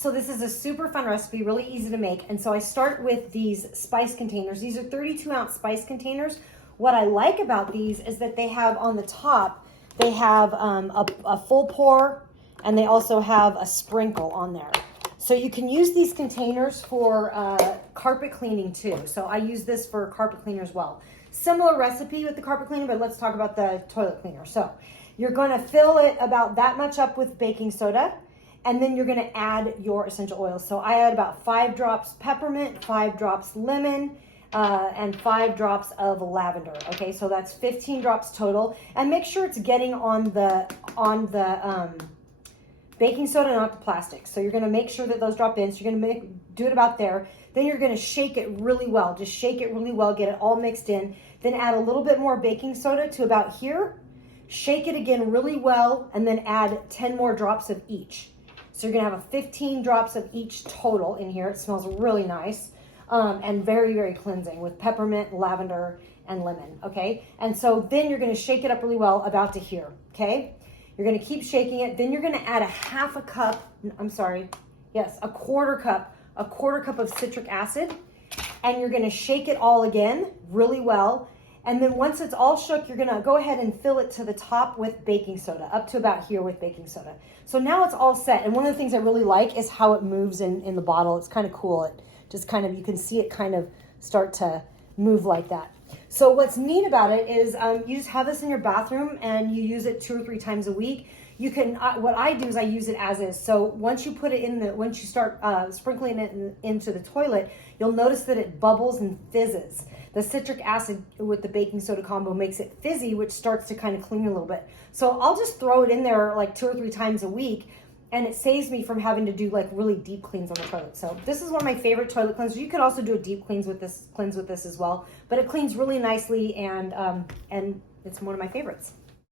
So this is a super fun recipe, really easy to make. And so I start with these spice containers. These are 32-ounce spice containers. What I like about these is that they have on the top, they have a full pour, and they also have a sprinkle on there. So you can use these containers for carpet cleaning too. So I use this for carpet cleaner as well. Similar recipe with the carpet cleaner, but let's talk about the toilet cleaner. So you're going to fill it about that much up with baking soda, and then you're going to add your essential oils. So I add about 5 drops peppermint, 5 drops lemon, and 5 drops of lavender. Okay, so that's 15 drops total. And make sure it's getting on the baking soda, not the plastic. So you're going to make sure that those drop in. So you're going to do it about there. Then you're going to shake it really well. Just shake it really well, get it all mixed in. Then add a little bit more baking soda to about here. Shake it again really well, and then add 10 more drops of each. So you're going to have a 15 drops of each total in here. It smells really nice and very, very cleansing with peppermint, lavender, and lemon, okay? And so then you're going to shake it up really well about to here, okay? You're going to keep shaking it. Then you're going to add a quarter cup of citric acid, and you're going to shake it all again really well. And then once it's all shook, you're going to go ahead and fill it to the top with baking soda, up to about here with baking soda. So now it's all set. And one of the things I really like is how it moves in the bottle. It's kind of cool. It just kind of, you can see it kind of start to move like that. So what's neat about it is you just have this in your bathroom and you use it 2 or 3 times a week. You can, what I do is I use it as is. So once you put it once you start sprinkling it into the toilet, you'll notice that it bubbles and fizzes. The citric acid with the baking soda combo makes it fizzy, which starts to kind of clean a little bit. So I'll just throw it in there like 2 or 3 times a week, and it saves me from having to do like really deep cleans on the toilet. So this is one of my favorite toilet cleansers. You could also do a deep cleanse with this as well, but it cleans really nicely, and it's one of my favorites.